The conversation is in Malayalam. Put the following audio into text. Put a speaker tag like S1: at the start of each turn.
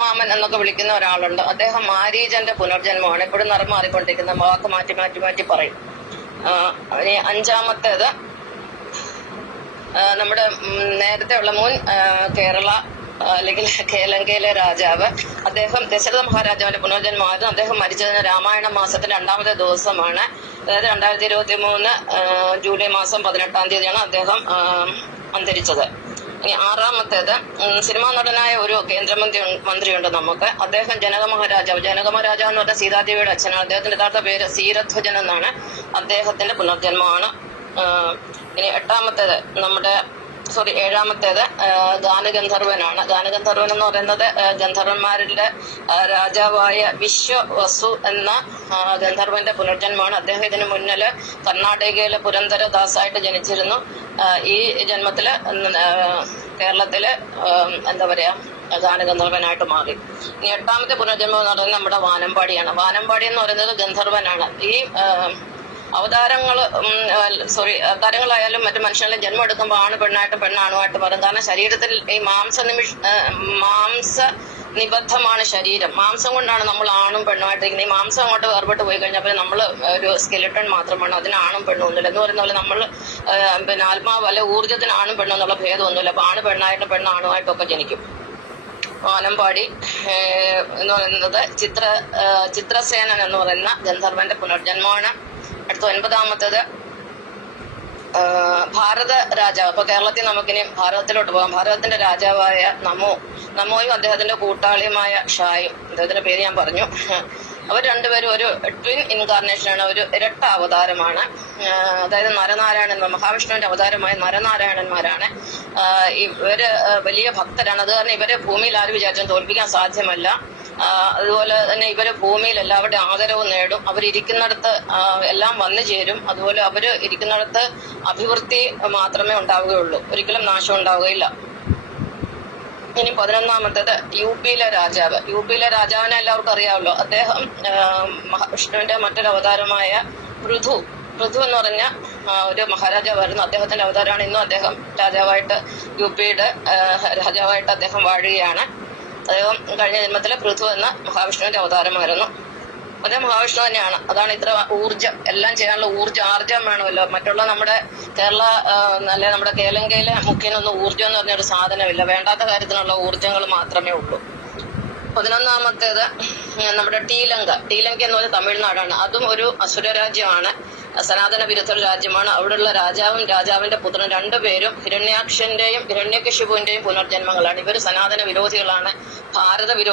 S1: മാമൻ എന്നൊക്കെ വിളിക്കുന്ന ഒരാളുണ്ട്. അദ്ദേഹം മാരീജന്റെ പുനർജന്മമാണ്. എപ്പോഴും നിറം മാറിക്കൊണ്ടിരിക്കുന്ന വാക്ക് മാറ്റി മാറ്റി മാറ്റി പറയും. ഇനി അഞ്ചാമത്തേത് നമ്മുടെ നേരത്തെ ഉള്ള മുൻ കേരള അല്ലെങ്കിൽ കേലങ്കയിലെ രാജാവ്. അദ്ദേഹം ദശരഥ മഹാരാജാവിന്റെ പുനർജന്മമായിരുന്നു. അദ്ദേഹം മരിച്ചതിന് രാമായണ മാസത്തിന്റെ രണ്ടാമത്തെ ദിവസമാണ്. അതായത് രണ്ടായിരത്തി ഇരുപത്തി മൂന്ന് ജൂലൈ മാസം പതിനെട്ടാം തീയതിയാണ് അദ്ദേഹം അന്തരിച്ചത്. ആറാമത്തേത് സിനിമാ നടനായ ഒരു കേന്ദ്രമന്ത്രി മന്ത്രിയുണ്ട് നമുക്ക്. അദ്ദേഹം ജനക മഹാരാജാവ്. ജനക മഹാരാജാവ് എന്ന് പറഞ്ഞ സീതാദേവിയുടെ അച്ഛനാണ്. അദ്ദേഹത്തിന്റെ യഥാർത്ഥ പേര് സീരധ്വജൻ എന്നാണ്. അദ്ദേഹത്തിന്റെ പുനർജന്മമാണ്. ഇനി എട്ടാമത്തേത് നമ്മുടെ സോറി ഏഴാമത്തേത് ഗാനഗന്ധർവനാണ്. ഗാനഗന്ധർവൻ എന്ന് പറയുന്നത് ഗന്ധർവന്മാരുടെ രാജാവായ വിശ്വവസു എന്ന ഗന്ധർവന്റെ പുനർജന്മമാണ്. അദ്ദേഹം ഇതിനു മുന്നിൽ കർണാടകയിലെ പുരന്തരദാസായിട്ട് ജനിച്ചിരുന്നു. ഈ ജന്മത്തിൽ കേരളത്തിൽ എന്താ പറയാ ഗാനഗന്ധർവനായിട്ട് മാറി. ഇനി എട്ടാമത്തെ പുനർജന്മം എന്ന് പറയുന്നത് നമ്മുടെ വാനമ്പാടിയാണ്. വാനമ്പാടി എന്ന് പറയുന്നത് ഗന്ധർവനാണ്. ഈ അവതാരങ്ങൾ സോറി അവതാരങ്ങളായാലും മറ്റു മനുഷ്യരിലും ജന്മം എടുക്കുമ്പോൾ ആണ് പെണ്ണായിട്ട് പെണ്ണാണുമായിട്ട് മാറും കാരണം ശരീരത്തിൽ ഈ മാംസ നിമിഷ മാംസ നിബദ്ധമാണ് ശരീരം. മാംസം കൊണ്ടാണ് നമ്മൾ ആണും പെണ്ണുമായിട്ടിരിക്കുന്നത് ഈ മാംസം അങ്ങോട്ട് വേർപെട്ട് പോയി കഴിഞ്ഞപ്പോൾ നമ്മൾ ഒരു സ്കെലിട്ടൺ മാത്രമാണ്. അതിന് ആണും പെണ്ണും ഒന്നുമില്ല. എന്ന് പറയുന്ന പോലെ നമ്മൾ പിന്നെ ആത്മാവ് അല്ലെ ഊർജത്തിന് ആണും പെണ്ണും എന്നുള്ള ഭേദമൊന്നുമില്ല. അപ്പൊ ആണ് പെണ്ണായിട്ടും പെണ്ണാണുമായിട്ടും ആയിട്ടൊക്കെ ജനിക്കും. ആനമ്പാടി എന്ന് പറയുന്നത് ചിത്ര ചിത്രസേനൻ എന്ന് പറയുന്ന ഗന്ധർവന്റെ പുനർജന്മമാണ്. അടുത്ത ഒൻപതാമത്തത്. ഭാരത രാജാവ്. ഇപ്പൊ കേരളത്തിൽ നമുക്കിനി ഭാരതത്തിലോട്ട് പോകാം. ഭാരതത്തിന്റെ രാജാവായ നമോ നമോയും അദ്ദേഹത്തിന്റെ കൂട്ടാളിയുമായ ഷായും അദ്ദേഹത്തിന്റെ പേര് ഞാൻ പറഞ്ഞു. അവർ രണ്ടുപേരും ഒരു ട്വിൻ ഇൻകാർണേഷനാണ് ഒരു ഇരട്ട അവതാരമാണ്. അതായത് നരനാരായണൻ മഹാവിഷ്ണുവിന്റെ അവതാരമായ നരനാരായണന്മാരാണ്. ഇവർ വലിയ ഭക്തരാണ്. അത് കാരണം ഇവരെ ഭൂമിയിൽ ആരും വിചാരിച്ചും തോൽപ്പിക്കാൻ സാധ്യമല്ല. അതുപോലെ തന്നെ ഇവർ ഭൂമിയിൽ എല്ലാവരുടെ ആദരവും നേടും. അവരിയ്ക്കുന്നിടത്ത് എല്ലാം വന്നു ചേരും. അതുപോലെ അവർ ഇരിക്കുന്നിടത്ത് അഭിവൃദ്ധി മാത്രമേ ഉണ്ടാവുകയുള്ളൂ. ഒരിക്കലും നാശം ഉണ്ടാവുകയില്ല. ഇനി പതിനൊന്നാമത്തേത് യു പിയിലെ രാജാവ്. യു പിയിലെ രാജാവിനെ എല്ലാവർക്കും അറിയാമല്ലോ. അദ്ദേഹം മഹാവിഷ്ണുവിന്റെ മറ്റൊരു അവതാരമായ പൃഥു. പൃഥു എന്ന് പറഞ്ഞ ഒരു മഹാരാജാവായിരുന്നു. അദ്ദേഹത്തിന്റെ അവതാരമാണ് ഇന്നും അദ്ദേഹം രാജാവായിട്ട് യു പിയുടെ രാജാവായിട്ട് അദ്ദേഹം വാഴുകയാണ്. അദ്ദേഹം കഴിഞ്ഞ ജന്മത്തിലെ പൃഥു എന്ന മഹാവിഷ്ണുവിന്റെ അവതാരമായിരുന്നു. അതേ മഹാവിഷ്ണു തന്നെയാണ്. അതാണ് ഇത്ര ഊർജം എല്ലാം ചെയ്യാനുള്ള ഊർജ ആർജം വേണമല്ലോ. മറ്റുള്ള നമ്മുടെ കേരള അല്ലെ നമ്മുടെ കേലങ്കയിലെ മുഖ്യനൊന്നും ഊർജം എന്ന് പറഞ്ഞ ഒരു സാധനമില്ല. വേണ്ടാത്ത കാര്യത്തിനുള്ള ഊർജങ്ങൾ മാത്രമേ ഉള്ളൂ. പതിനൊന്നാമത്തേത് നമ്മുടെ ടീലങ്ക. ടീലങ്ക എന്ന് പറഞ്ഞ തമിഴ്നാടാണ്. അതും ഒരു അസുര രാജ്യമാണ്. സനാതന വിരുദ്ധ രാജ്യമാണ്. അവിടെയുള്ള രാജാവും രാജാവിന്റെ പുത്രനും രണ്ടുപേരും ഹിരണ്യാക്ഷന്റെയും ഹിരണ്യകശിപുവിന്റെയും പുനർജന്മങ്ങളാണ്. ഇവർ സനാതന വിരോധികളാണ്. ഭാരത വിരോ